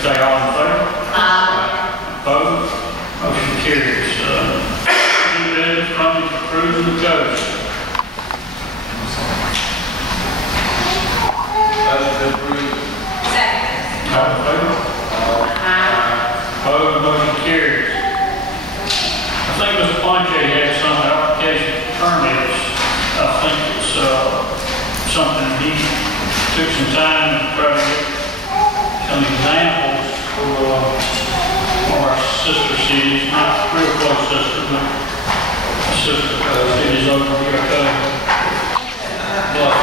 Say all in favor? Aye. Opposed? Motion carries. New business, funding for cruising the coast. Motion to approve. Second. All in favor? Aye. Opposed? Motion carries. I think Mr. Ponche had some application permits. I think it's something he took some time to try to get some examples for our sister cities, not real close sister, but sister cities over here. But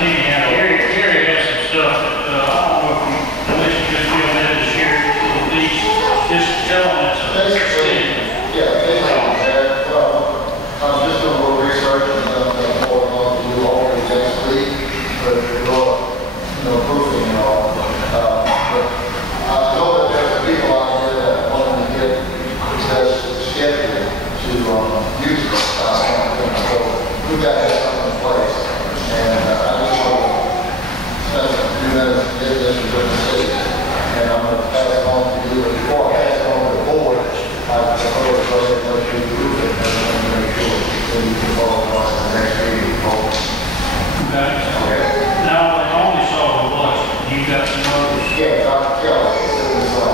anyhow, Gary has some stuff that I don't know if you, unless you just feel that to share it with these, just elements of the city. Yeah, basically, I'm just doing a little research and I'm more going to do all the next week, but proofing and all. But I know that there's people out there that want to get this schedule to use it. So we've got to have something in place. And I just want to spend a few minutes to get this to the city. And I'm going to pass it on to you. And before I pass it on to the board, I prefer to go ahead and let you prove it and make sure that you can follow on the next meeting. Okay. Now, I only saw the blush. You got some others. Yeah, Dr. Kelly is so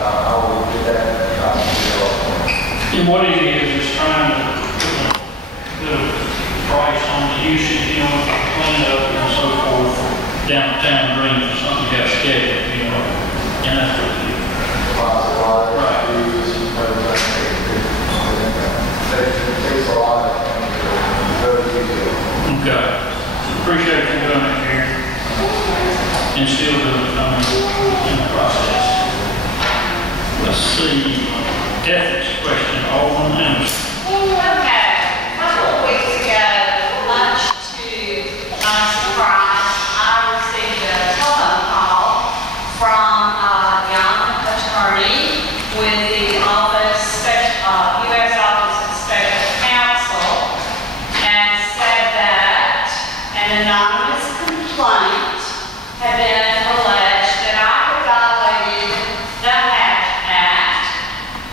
I will get that. And what it is trying to put a price on the usage, for cleanup and so forth, downtown green for something you got scheduled, and that's what it is. Right. It takes a lot of Okay. Appreciate you doing it here. And still doing it, in the process. Let's see. Ethics question, Alderman Anderson. Okay, a couple of weeks ago, much to my surprise, I received a telephone call from a young attorney with the U.S. Office of Special Counsel, and said that an anonymous complaint had been alleged that I had violated the Hatch Act.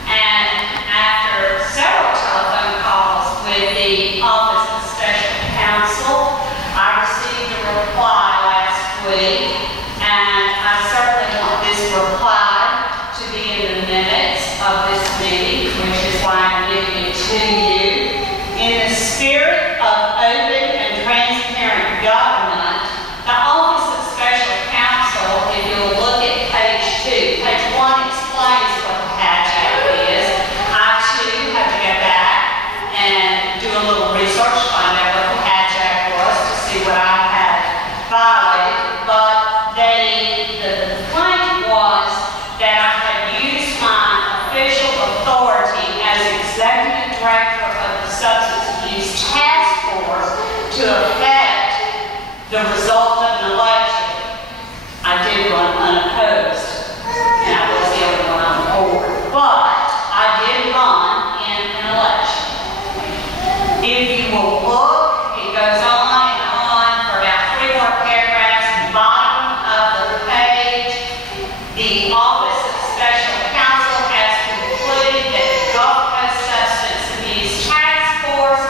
And after several telephone calls with the Office of Special Counsel, I received a reply last week, and I certainly want this reply to be in the minutes of this meeting, which is why I'm giving it to you. In the spirit of open and transparent government, the Office of Special Counsel, if you'll look at page 2, page 1 explains what the Hatch Act is. I too have to go back and do a little research to find out what the Hatch Act was to see what I had violated. But the complaint was that I had used my official authority as executive director of the Substance Abuse Task Force to affect the result of an election. I did run unopposed, and I was the only one on the board. But I did run in an election. If you will look, it goes on and on for about 3 more paragraphs. At the bottom of the page, the Office of Special Counsel has concluded that the Gulf Coast Substance Abuse Task Force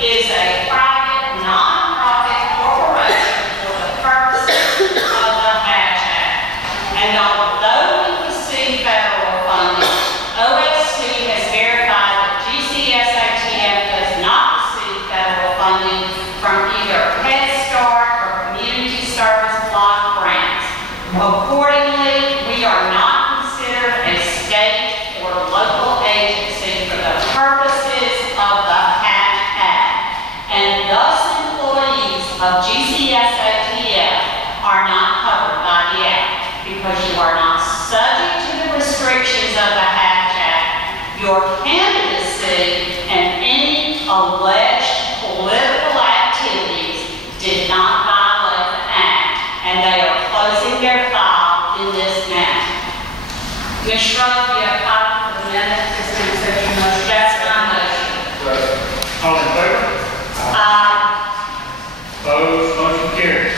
is a private, non-profit corporation for the purposes of the Hatch Act. And although we receive federal funding, OSC has verified that GCSATF does not receive federal funding from either Head Start or Community Service Block grants. Accordingly, we are not considered a state or local agency for the purposes of the Hatch Act, and thus employees of GCSATF are not covered by the Act because you are not subject to the restrictions of the Hatch Act. Your candidacy and any alleged political activities did not violate the Act, and they are closing their file in this matter. Ms. Schroeder, do you have a copy for the minutes? That's my motion. All in favor? Aye. Opposed? Motion carries.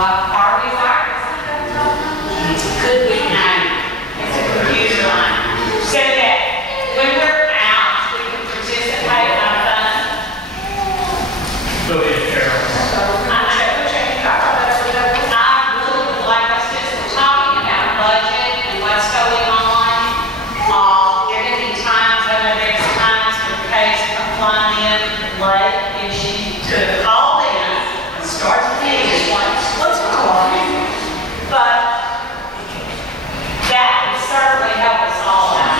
are we wireless? Could we not? It's a computer line. So that when we're out, we can participate on fun. Go ahead, Carol. I really, like I said, we're talking about budget and what's going on. There can be times, I know there's times when Kate's flying in late and she could call in and start the meeting. What's going on? But that would certainly help us all out.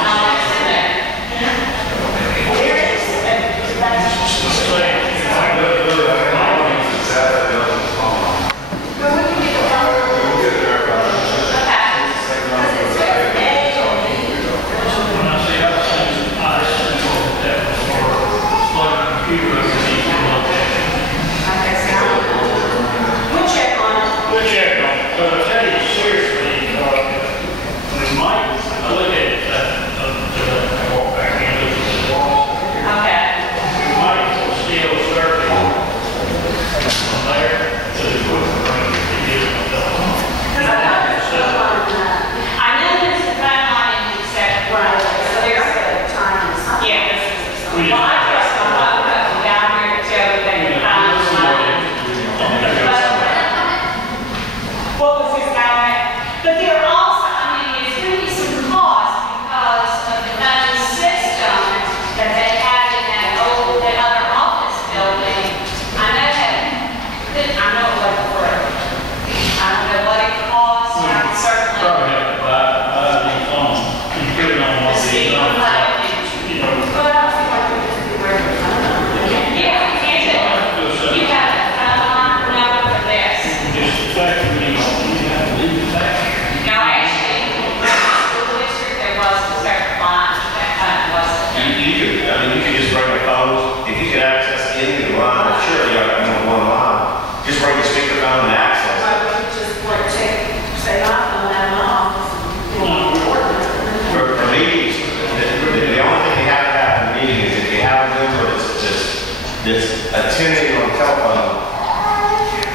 Attending on telephone,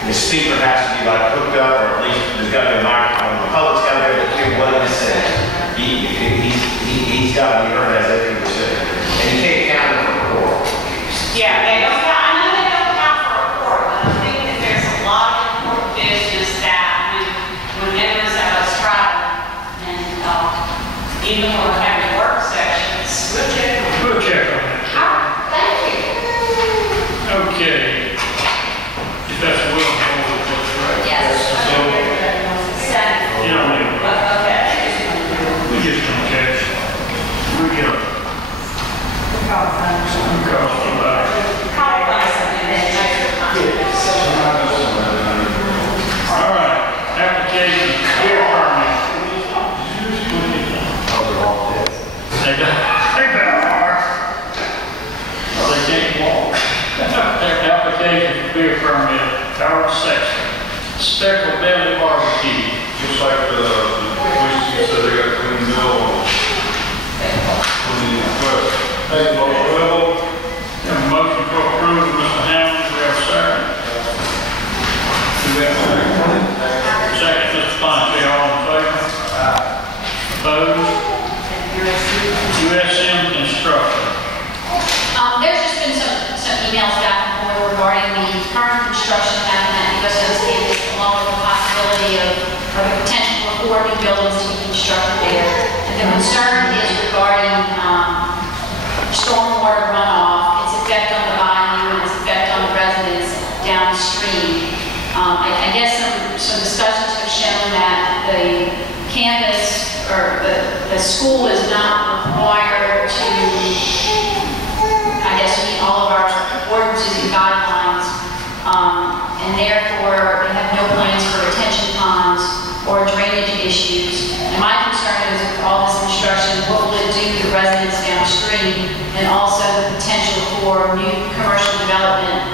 the speaker has to be like hooked up, or at least there's got to be a microphone. The public's got to be able to hear what he's saying. He's got to be heard as if he was sitting. And you can't count it for a report. Yeah, they don't count. I know they don't count for a report, but I think that there's a lot of important business that when members of us travel, and even when we're having work sessions, we'll check. We'll check on it. Thank you. Okay. If that's the will, that's right. Yes. You don't need to. Okay. We just don't catch. We get a call from all right. Application beer permit. They can't walk. Application for beer permit, Howard Section, Speckle Belly Barbecue. Just like the Michigan said, they got clean bill on the request. Hey, Well, Have a motion to approve, Mr. Hamlin, we have a second. Do we have a second? Second, Mr. Fonte, all in favor? Opposed? USM Construction. There's just been some emails back and forth regarding the current construction happening at USM campus, along with the possibility of the potential for 4 new buildings to be constructed there. And the concern is regarding stormwater runoff, its effect on the bayou, and its effect on the residents downstream. I guess some discussions have shown that the campus or the school is not required to, I guess, meet all of our ordinances and guidelines, and therefore they have no plans for retention ponds or drainage issues. And my concern is with all this construction, what will it do to the residents downstream, and also the potential for new commercial development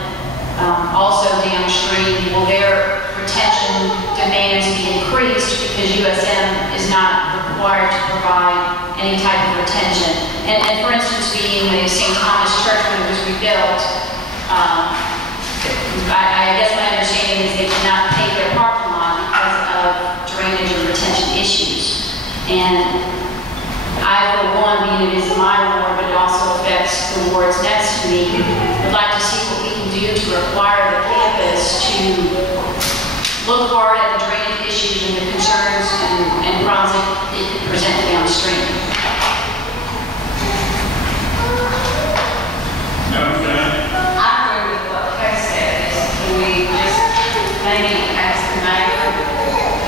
also downstream. Will their retention demands be increased because USM is not required to provide any type of retention? And for instance, being the St. Thomas Church when it was rebuilt, I guess my understanding is they did not pay their parking And I, for one, being it is my ward, but it also affects the wards next to me, would like to see what we can do to require the campus to look hard at the drainage issues and the concerns and problems that it could present downstream. Okay. I agree with what Kay said, is can we just maybe ask the mayor?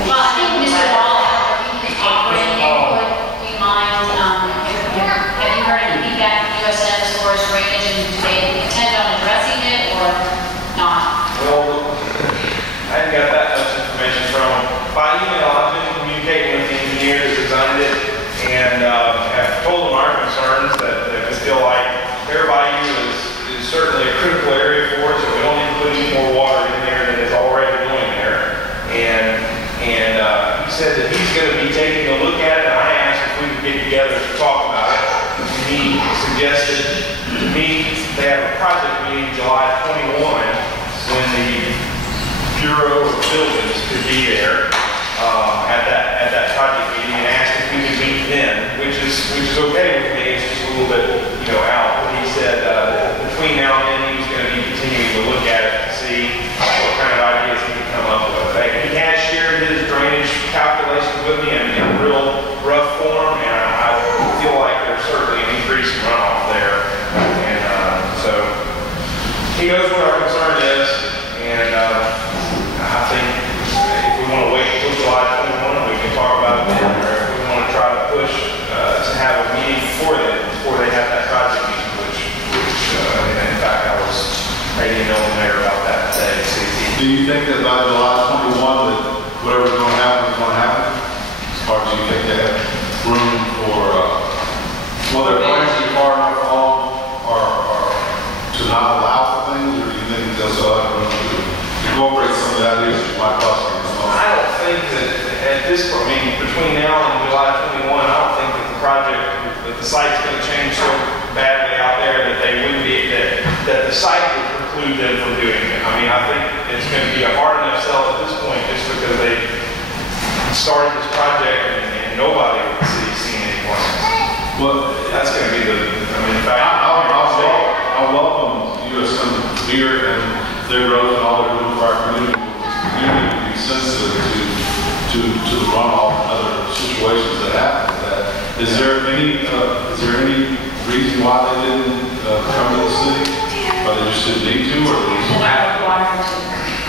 Well, I think Mr. Wall, if you can offer any input, do you mind, have you heard any feedback from USF as far as drainage, and do they intend on addressing it or not? Well, I haven't got that much information from them. By email, I've been communicating with the engineer that designed it and have told them our concerns that we feel like Bear Bayou is certainly a critical area for us, and we don't need to put any more water in there than is already going there. And he said that he's going to be taking a look at it, and I asked if we could get together to talk about it. He suggested to me they have a project meeting July 21 when the Bureau of Buildings could be there at that project meeting, and asked if we could meet then, which is okay with me. It's just a little bit, out. But he said between now and then he was going to be continuing to look at it and see what kind of ideas he could come up with. He has shared his drainage calculations with me in real rough form, and I feel like there's certainly an increase in runoff there. And so he knows what our concern is, and I think if we want to wait until July 21, we can talk about it then, or if we want to try to push to have a meeting before they have that project meeting, which and in fact I was ready to know the mayor about that today. Do you think that by July 21 that whatever's going to happen is going to happen? Or do you think they have room for, well, their plans to be far enough along or to not allow for things, or do you think they'll still have room to incorporate some of that issue like clustering? I don't think that at this point, between now and July 21, I don't think that the project, that the site's going to change so badly out there that they wouldn't be, that the site would preclude them from doing it. I think it's going to be a hard enough sell at this point just because they started this project and nobody would see any plans. Well, That's going to be in fact, I welcome USM here and their growth and all they're doing for our community. We need to be sensitive to the runoff and other situations that happen with that. Is there any reason why they didn't come to the city? Or they just didn't need to, or they just They're not required to.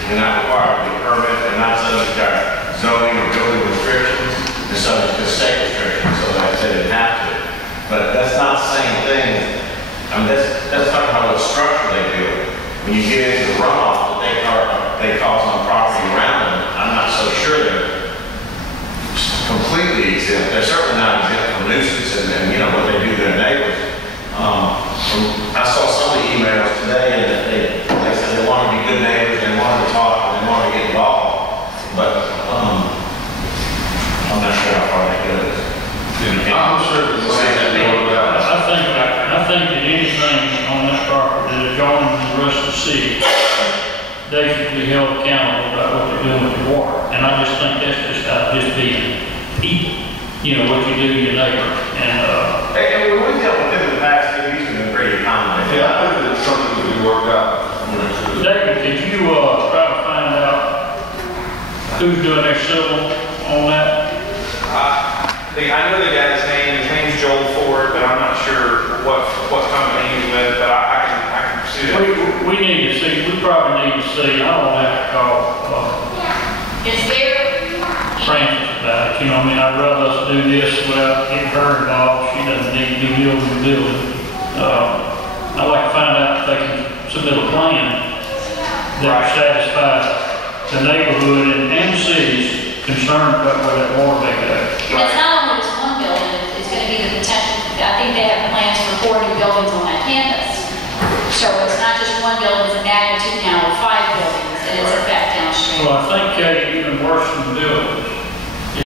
They're not required to permit, they're not subject to zoning or building restrictions, they're subject to state restrictions, so like I said, they didn't have to. But that's not the same thing. That's talking about what structure they do. When you get into the runoff that they cause on property around them, I'm not so sure they're completely exempt. They're certainly not exempt from nuisance and what they do to their neighbors. I saw some of the emails today and that they said they want to be good neighbors, they wanted to talk, and they wanted to get involved. But I'm not sure how far that goes. I'm sure it's the same thing. I think that anything on that property that adjoins the rest of the city, they should be held accountable about what they're doing with the water. And I just think that's just being people, what you do to your neighbor. And we've dealt with them in the past, they've been pretty accommodating. Yeah, I think it's something to be worked out. David, could you try to find out who's doing their civil on that? I know the guy's name. His name's Joel Ford, but I'm not sure what company he's with. But I can pursue it. We need to see. We probably need to see. I don't have to call Is there Francis about it. I'd rather us do this without getting her involved. She doesn't need to be building. I'd like to find out if they can submit a plan that would satisfy the neighborhood and the city's concerned about where that water may go. And it's not only this one building, it's going to be the potential, I think they have plans for 4 new buildings on that campus. So it's not just one building, it's a magnitude now of 5 buildings and its effect downstream. Well, I think, Kate, even worse than the building,